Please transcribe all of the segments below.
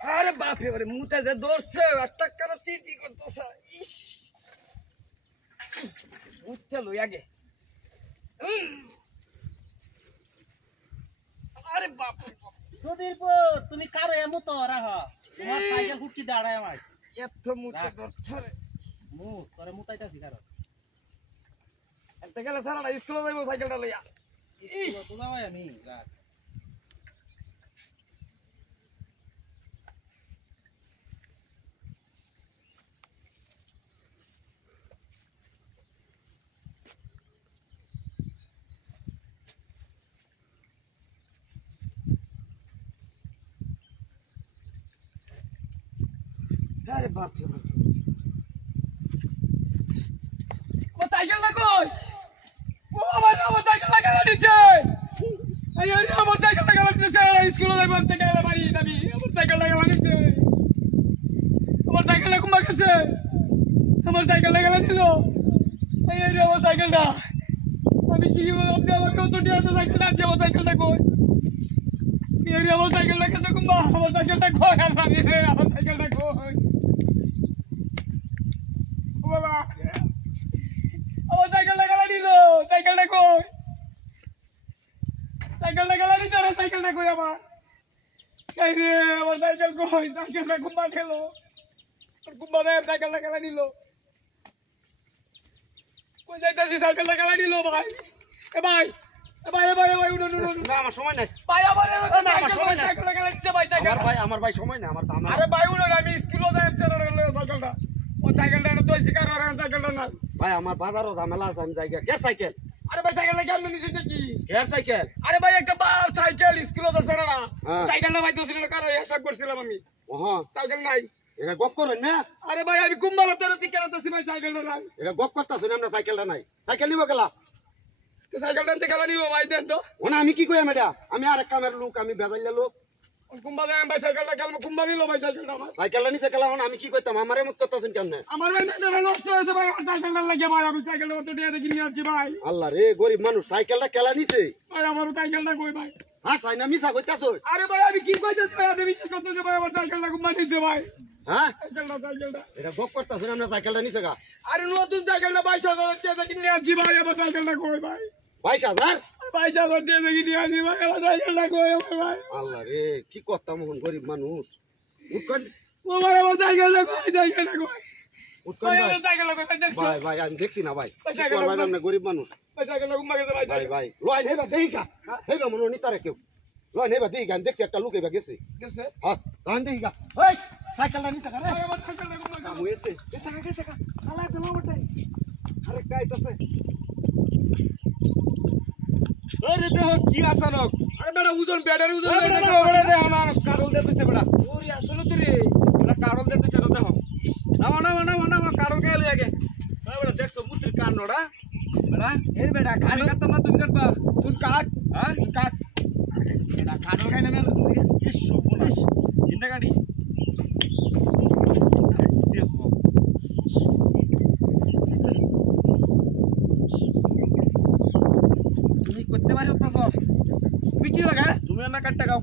আরে বাপ রে বারে মুতে যে দৌড়ছে একটা করে তিতি করতেছে ইস উঠতে লই আগে আরে বাপ রে বাপ সুধীরপো তুমি কারো এমু তো রাহ তোমার সাইকেল ফুটকি দাঁড়ায় আমার এত মুতে দৌড়ছে রে মু তোরে মুতাইতাছি কারো এত গেলে সারাটা স্কুলে যাইবো সাইকেলটা লইয়া ইস তো যাওয়াই আমি রাত আরে বাপ রে বাপ ও সাইকেলটা কই ও আমার সাইকেলটা গেল নিচে আরে আরে আমার সাইকেলটা গেল নিচে স্কুলে যাই বলতে গেলে বাড়ি যাবি আমার সাইকেলটা গেল নিচে আমার সাইকেলটা কুম্বা গেছে আমার সাইকেলটা গেল নিল আরে আরে আমার সাইকেলটা আমি কি বলবো আমার কত টিয়া তো সাইকেলটা আছে আমার সাইকেলটা কই আরে আমার সাইকেলটা গেছে কুম্বা আমার সাইকেলটা কই আমার সাইকেলটা কই বাবা আমার সাইকেলটা গেল নিল সাইকেলটা কই সাইকেলটা গেল নিল রে সাইকেলটা কই আমার এই রে আমার সাইকেল কই সাইকেলটা কুম্বা গেল কুম্বা রে সাইকেলটা গেল নিল কই যাইতাছি সাইকেলটা গেল নিল ভাই এ ভাই উঠো না আমার সময় নাই ভাই আমার আমার সময় নাই সাইকেলটা গেল নিচে ভাই আমার ভাই সময় নাই আমার আরে ভাই উঠো আমি স্কুলে যাই সাইকেলটা ও সাইকেলটা তো শিকার আর সাইকেলটা না ভাই আমার বাজারও ঝামেলা আছে আমি যাই কে সাইকেল আরে ভাই সাইকেলটা কেন নিছিস নাকি কে সাইকেল আরে ভাই একটা বাপ সাইকেল স্কুলে তো সেরা না সাইকেলটা ভাই দোষিল কারো হিসাব করছিলাম আমি ওহো সাইকেল নাই এটা গপ করেন না আরে ভাই আমি কুম্বালা তেরো চিকেন আনতেছি ভাই সাইকেলটা নাই এটা গপ করতেছ না আমরা সাইকেলটা নাই সাইকেল নিব গেলা তো সাইকেলটা আনতে গেল নিব ভাই দেন তো ওনা আমি কি কইম এটা আমি আরেক কামের লোক আমি বেজাইলা লোক কুম্বালা ভাই সাইকেলটা গেল কুম্বা নিল ভাই সাইকেলটা আমার সাইকেলটা নিচে গেলা আমি কি কইতাম আমারে মত করতেছেন কেমনে আমার ভাই মেয়েটা নষ্ট হয়েছে ভাই আমার সাইকেলটা লাগে ভাই আমি সাইকেলটা অত টিয়া দেখি নিয়ে আসছি ভাই আল্লাহ রে গরিব মানুষ সাইকেলটা কেলা নিছে ভাই আমার সাইকেলটা কই ভাই হ্যাঁ তাই না মিছা কইতাছো আরে ভাই আমি কি কইতেছি ভাই আপনি বিশ্বাস করতেছেন ভাই আমার সাইকেলটা কুম্বা নিছে ভাই হ্যাঁ সাইকেলটা এটা গপ করতেছেন আমরা সাইকেলটা নিচে গা আরে নতুন সাইকেলটা 22,000 টাকা দিয়ে নিয়ে আসছি ভাই আমার সাইকেলটা কই ভাই 22,000 22,000 টাকা দিয়ে নিয়ে আসছি ভাই আমার সাইকেলটা কই আমার ভাই আল্লাহ রে কি করতাম এখন গরিব মানুষ উঠকন ও ভাই আমার সাইকেলটা কই উঠকন ভাই ভাই আমার সাইকেলটা কই দেখছো ভাই আমি দেখছি না ভাই ভাই, কি করবেন আপনি গরিব মানুষ ভাই সাইকেলটা কুম্বা গেছে ভাই ভাই লয় নেবা দেহিকা হেবা মনে নি তারে কেউ লয় নেবা দেহিকা আমি দেখছি একটা লোক এবা গেছে গেছে হ্যাঁ তান দেহিকা ওই সাইকেলটা নিচে গা রে ভাই আমার সাইকেলটা কুম্বা গেছে মুয়েছে গেছে চালা দিলাম বটে আরে কাইতাছে আরে দেখো কি আসানক আরে বেটা ওজন ব্যাটারি ওজন বড় দে আমার কারল দে দিছে বড়া ওরে আসলে তো রে এটা কারল দে দিছে দেখো না কারল কে লই আগে এই বড় দেখছো মুতির কান্ডড়া বড়া এই বেটা আমি কাটতাম না তুমি কাটবা তুই কাট হ্যাঁ কাট বেটা কাটো খাই না মেল ইস সপনাস ইন্দা গাড়ি দেখো তুমি করতে পারি হতাছ পিটি লাগা তুমি না কাটটা গাও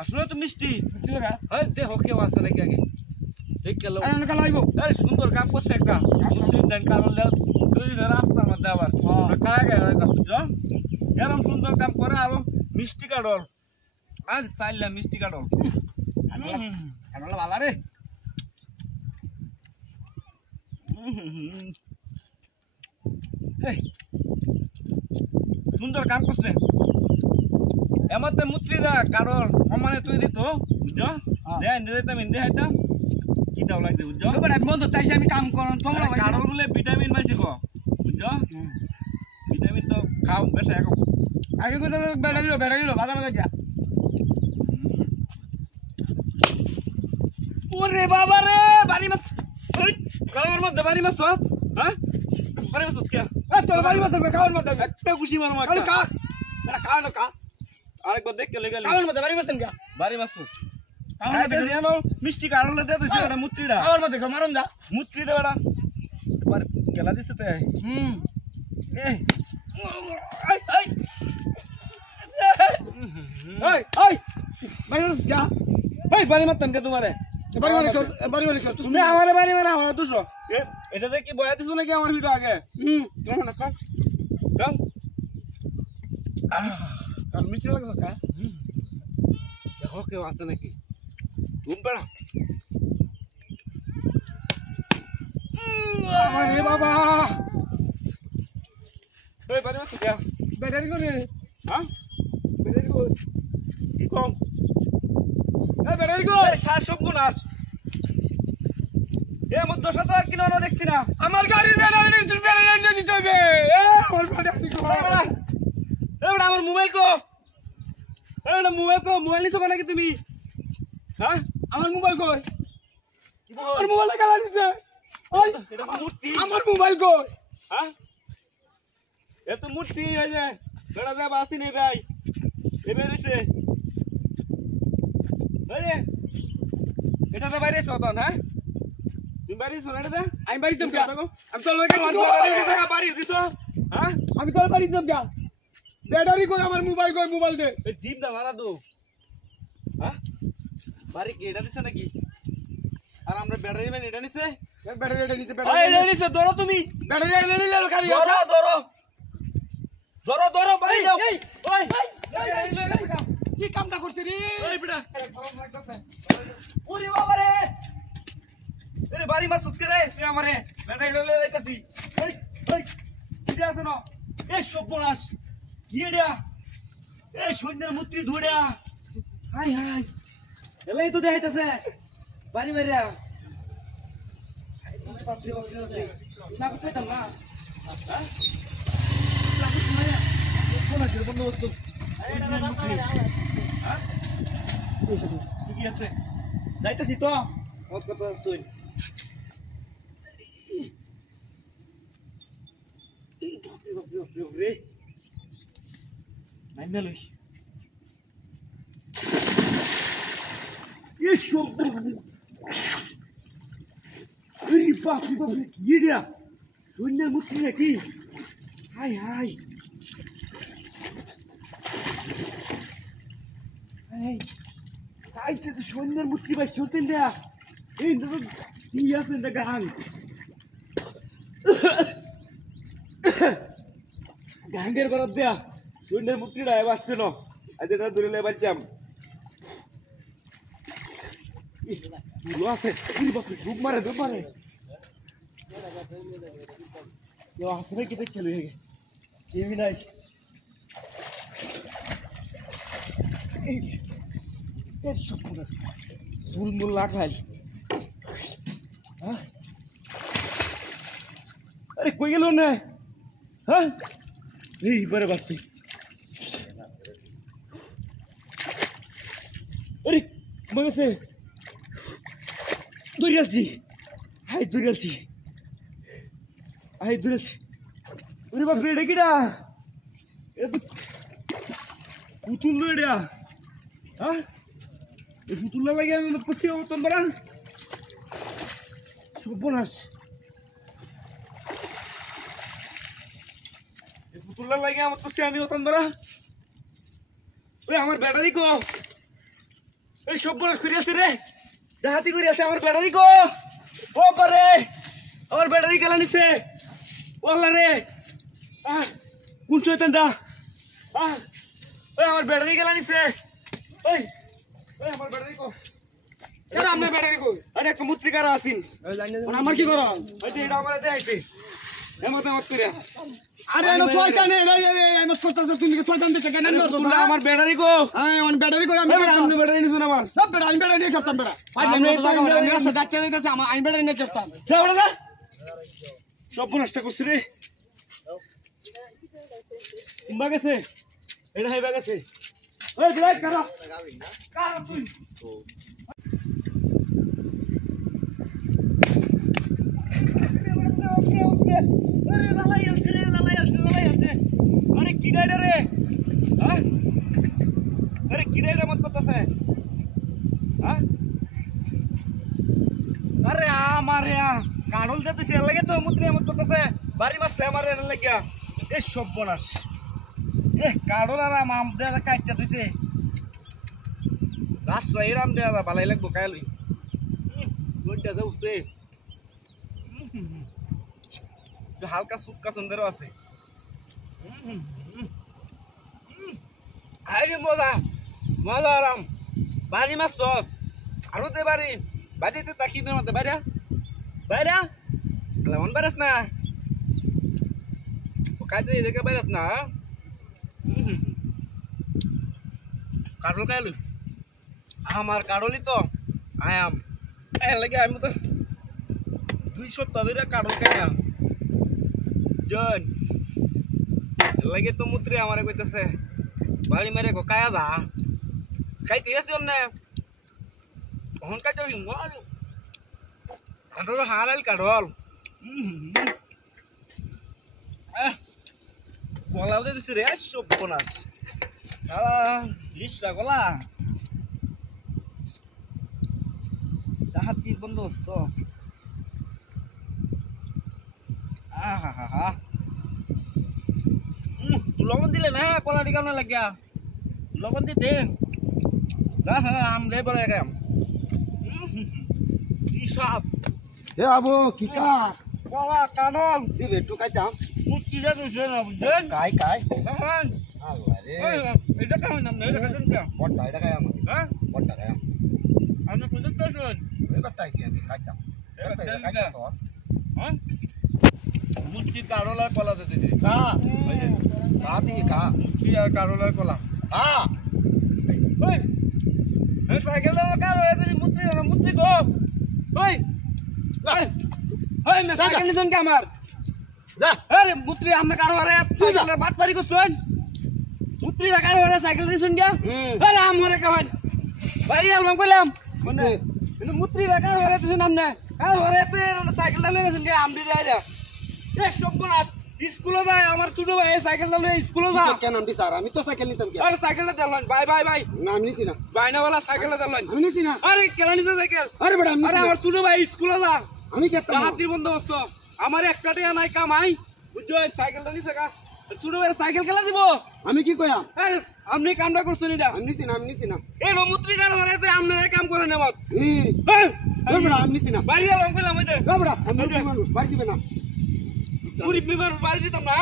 আসলে তো মিষ্টি পিটি লাগা এই দেখো কেউ আছে নাকি আগে দেখ গেল আরে অনেক লাইবো এই সুন্দর কাম করছে একটা সুন্দর ডান কারণ দাও দুই রাস্তার মধ্যে আবার খায় গায় হয়তো বুঝছো এরকম সুন্দর কাম করে আর মিষ্টি কাটল আর চাইলা মিষ্টি কাটল কাটলা ভালো রে সুন্দর কাম করছে এমতে মুত্রি দা কারণ সমানে তুই দিত বুঝছো দেন দিতাম ইন্দে হাইতাম কি দাও লাগছে বুঝছো বেটা আমি বন্ধ চাইছি আমি কাম করন তোমরা কারণ বলে ভিটামিন পাইছি গো বুঝছো ভিটামিন তো খাও বেশি এখন আগে কত বেটা দিল বাজার যা ওরে বাবা রে বাড়ি মাছ ওই কারোর মধ্যে বাড়ি মাছ হ্যাঁ বাড়ি মাছ কে এ তোর বাড়ি মাছ খাওয়ার মধ্যে একটা খুশি মারো আরে কা বেটা খাওয়া না কা আরেকবার দেখ কে লেগে খাওয়ার মধ্যে বাড়ি মাছ কা বাড়ি মাছ খাওয়ার মধ্যে জানো মিষ্টি কারণে দে দিছে এটা মুত্রিটা খাওয়ার মধ্যে মারুন যা মুত্রি দে বেটা এবার কেলা দিছে তে হুম এই এই এই এই বাড়ি মারছ যা এই বাড়ি মারতাম কে তোমারে বাড়ি মারি চল তুমি আমারে বাড়ি মারা আমার দুশো এটাতে কি বয়া দিছো নাকি আমার ভিডিও আগে না কাম কাম আর মিছে লাগছ কা দেখো কেউ আছে নাকি তুমি বেড়া আরে বাবা এই বাড়ি মারছো কে ব্যাটারি করে হ্যাঁ ব্যাটারি করে কি কম এই ব্যাটারি করে সার সর্বনাশ এ আমার দশা তো আর কিনা না দেখছি না আমার গাড়ির ব্যাটারি নিয়ে দিতে হবে আমার ব্যাটারি কো এবারে আমার মোবাইল কো মোবাইল নিছো নাকি তুমি হ্যাঁ আমার মোবাইল কই আমার মোবাইলে গেলা দিছে ওই এটা মূর্তি আমার মোবাইল কই হ্যাঁ এ তো মূর্তি এই যে বেড়া যা বাসি নেই ভাই এবে রইছে এই যে এটা তো বাইরে চতন হ্যাঁ তুমি বাইরে চলে এটা আমি বাড়ি যাম গা আমি চল বাড়ি দিছো হ্যাঁ আমি চল বাড়ি যাম গা ব্যাটারি কই আমার মোবাইল দে এই জিম না মারা দো হ্যাঁ বাড়ি কি এটা দিছে নাকি আর আমরা ব্যাটারি ম্যান এটা নিছে ব্যাটারি নিচে এই এটা নিছে ধরো তুমি ব্যাটারি নিলে গাড়ি ধরো বাড়ি যাও এই ওই কি কামটা করছিস রে এই বেটা ওরে বাবা রে এরে বাড়ি মারছস কে রে তুই আমারে ব্যাটারি লইলে যাইতাছি এই কি আছে না এই সর্বনাশ কি এটা এই সৈন্যের মূর্তি ধুড়া হাই এলাই তো দেখাইতাছে বাড়ি মারিয়া না পেতাম না হ্যাঁ কোন আছে বন্দোবস্ত ঠিকই আছে যাইতেছি তো মত কথা তুই বাপরে নাইমা লই বাপরে কি এটা সৈন্যের মূর্তি নাকি হাই আইতে তো সৈন্যের মূর্তি ভাই সরতেন দেয়া এই তো কি আছে না গান গাঙ্গের বরফ দেয়া সৈন্যের মূর্তিটা এবার আসছে না আজ এটা ধরে এবার যাম আছে ডুব মারে কেউ আসে নাকি দেখতে লেগে কেউই নাই ফুলমুল লাগাই আরে কই গেল না হ্যাঁ এইবারে বাসি আরে মাগছে দৌড়াচ্ছি দৌড়াচ্ছি ওরে বাপরে এটা কিটা পুতুল তো এটা হ্যাঁ এই পুতুল না লাগে আমি করছি মতন বাড়া সর্বনাশ এই পুতুল না লাগে আমার করছি আমি মতন বাড়া ওই আমার ব্যাটারি কো এই সর্বনাশ করে আছে রে ডাহাতি করে আছে আমার ব্যাটারি কো ও পারে আমার ব্যাটারি কেলা নিছে ওলা রে কোন শয়তানটা ওই আমার ব্যাটারি কেলা নিছে ওই আমার ব্যাটারি কো এরা আমনে ব্যাটারি কই আরে একটা মুত্রিকারা আসিন আমার কি করো ওই যে এটা আমারে দেখাইছে এমতে মত করে আরে এনো শয়তান এরা এমত করতেছ তুমি কি শয়তান দেখে কেন করছো তুমি আমার ব্যাটারি কো হ্যাঁ আমার ব্যাটারি কই আমি আমি ব্যাটারি নিছো না আমার সব ব্যাটারি ব্যাটারি নিয়ে করতাম বেটা আমি রাস্তা যাচ্ছে যাচ্ছে আমি ব্যাটারি নিয়ে করতাম যাবড়া না সব নষ্ট করছিস রে বাগেছে এটা হাই বাগেছে ওই ব্রেক কারা তুই আরে লালাই আছে আরে কিডাইডা রে হ্যাঁ আরে কিডাইডা মত করতেছে হ্যাঁ আরে আমারে কাড়ল যেতেছে লাগে তো মুত্রে মত করতেছে বাড়ি মারছে আমারে এর লাগিয়া এই সর্বনাশ এ কাড়ল আর মাম দে কাটতে দিছে রাস্তা এরাম দেওয়া ভালাই লাগবো কায়ালই দুইটা যে উঠছে হালকা সুক্কা সুন্দরও আছে আরে মজা মজা আরাম বাড়ি মাছ সস আরো তে বাড়ি বাড়িতে তাকি দেওয়ার মধ্যে বাইরা বাইরা মন বাড়াস না ও কাজে এদিকে বাইরাস না কাটল কায়ালু আমার কাটলি তো আয়াম এর লাগে আমি তো 2 সপ্তাহ ধরে কাটল খাইলাম জন এর লাগে তো মুত্রে আমারে কইতেছে বাড়ি মেরে কায়া দা খাইতে আসছ না কখন কাটল মারু কাটল হারাল কাটল কলা দিছে রে সব কোনাস শালা লিস্টটা কলা ডাহাতির বন্দোবস্ত আহা লবণ দিলে না কলা দিকে না লাগিয়া লবণ দিতে আম লে বলে কেম কি সাপ হে আবু কি কাজ কলা কানল দিবে একটু খাইতাম মুচি যা দিছে না বুঝছেন কাই কাই কেমন আল্লাহ রে এটা কেমন নাম না এটা কেমন কেমন বড়টা এটা খাই আমার হ্যাঁ বড়টা খাই আমি কোথায় পেছন এবার তাইছি আমি খাইতাম এটা খাইতাম সস হ্যাঁ মুচি কারলার কলা দিতেছে কা কা দি কা মুচি আর কারলার কলা কা ওই এই সাইকেল না কার হয়ে তুই মুত্রি গো ওই ওই ওই না সাইকেল নিজন কে আমার যা আরে মুত্রি আমনে কার হরে তুই বাত পারি করছন মুত্রি রা কার হরে সাইকেল নিজন কে আরে আম হরে কেমন বাইরে আলম কইলাম মানে কিন্তু মুত্রি রা কার হরে তুই নাম না কার হরে তুই সাইকেল লয়ে গেছন কে আম দি যায় রে এক সব কোনাস স্কুলে যায় আমার ছোট ভাই সাইকেলটা লয়ে স্কুলে যা কেন নাম দি স্যার আমি তো সাইকেল নিতাম কি আরে সাইকেলটা দেলন বাই বাই বাই না আমি নিছি না বাইনাওয়ালা সাইকেলটা দেলন আমি নিছি না আরে কেলা নিছে সাইকেল আরে বড় আমি আরে আমার ছোট ভাই স্কুলে যা আমি কেতাম হাতির বন্দোবস্ত আমার একটা টাকা নাই কামাই বুঝছো সাইকেলটা নিছে কা ছোট ভাই সাইকেল খেলা দিব আমি কি কইয়াম আরে আপনি কামটা করছেন এটা আমি নিছি না এই নমুত্রি গান হরাতে আপনারা কাম করে নেব এ বড় আমি নিছি না বাড়ি আলো কইলাম ওই যে এ বড় আমি মানুষ বাড়ি দিবে না গরিব বিমান বাড়ি দিতাম না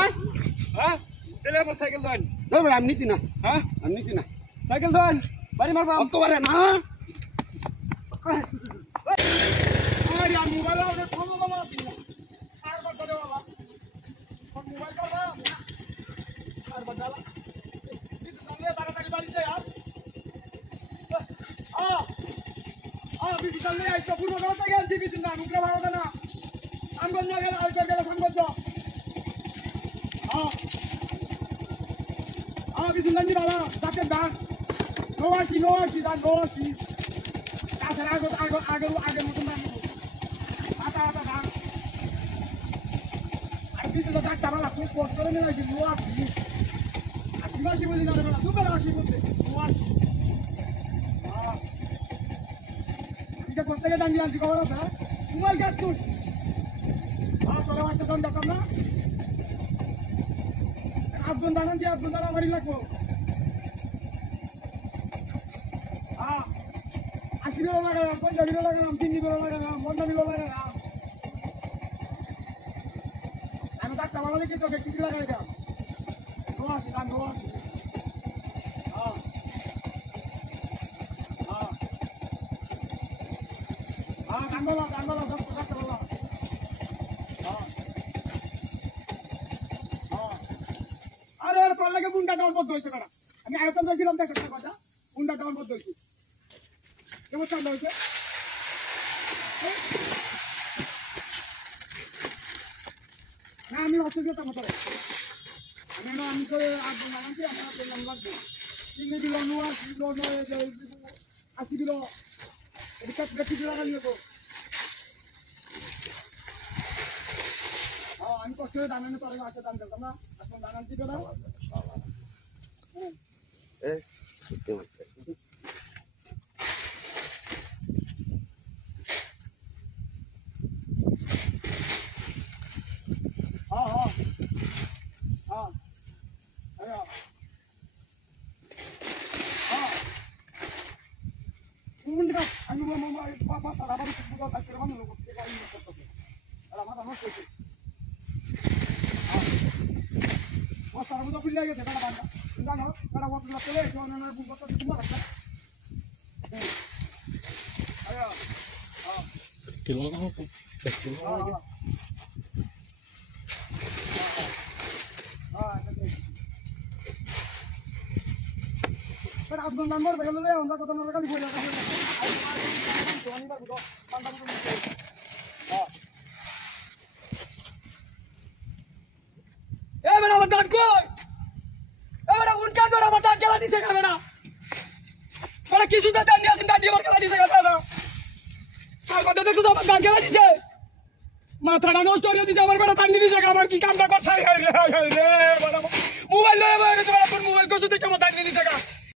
হ্যাঁ তেলে আমার সাইকেল দেন এ বড় আমি নিছি না হ্যাঁ আমি নিছি না সাইকেল দেন বাড়ি মারবা অক্টোবরে না আরে আমি মোবাইল আর ফোন বাবা আর বাবা বাবা ফোন মোবাইল বাবা আর বাবা কিছু সামনে তাড়াতাড়ি বাড়ি যাই আর বিশু সামনে আইসা পূর্ব কথা গেছি বিশু না মুখে ভালো না আমি গঞ্জা গেল আর গঞ্জা ফোন করছো বিশু গঞ্জি বাবা তাকে দান নো আসি দান নো আসি তাছাড়া আগের মতন দান আতা দান আর বিশু তো ডাক্তার বাবা খুব কষ্ট করে নিয়ে আসি নো আসি আসি বুঝি না দুবার আসি বলতে নো আসি এটা করতে গিয়ে দান দিলাম খবর আছে মোবাইল গ্যাস তুই চলে আসতে দাম দেখতাম না আফগান দাঁড়ান যে আফগান দাঁড়া বাড়ি লাগবো 80 টাকা লাগালাম 50 টাকা লাগালাম 3 টাকা লাগালাম 50 টাকা লাগালাম আমি ডাক্তার বাবা লিখে তোকে কি লাগাই দাও নো আসি দাম নো আসি দাম বলো ডাক্তার বাবা আরে আরে তোর লাগে বুন্ডা ডাউন বন্ধ হয়েছে কারা আমি আয়তন দিয়েছিলাম দেখো কথা বুন্ডা ডাউন বন্ধ হয়েছে কেমন চাল হয়েছে না আমি অসুবিধা মতো আমি তো লাগাচ্ছি আমার লাগবে 3 দিল নো আসি দিল এটা বেশি লাগা নিয়ে তো আমি কষ্ট করে দাম এনে তোর আছে দাম দিতাম না এখন দাম দিতে দাও মাথাটা নষ্ট করে দিছে আমার বেটা টান দিছে আমার কি কামটা করছে মোবাইল লয়ে মোবাইল কষ্ট থেকে আমার টান দিছে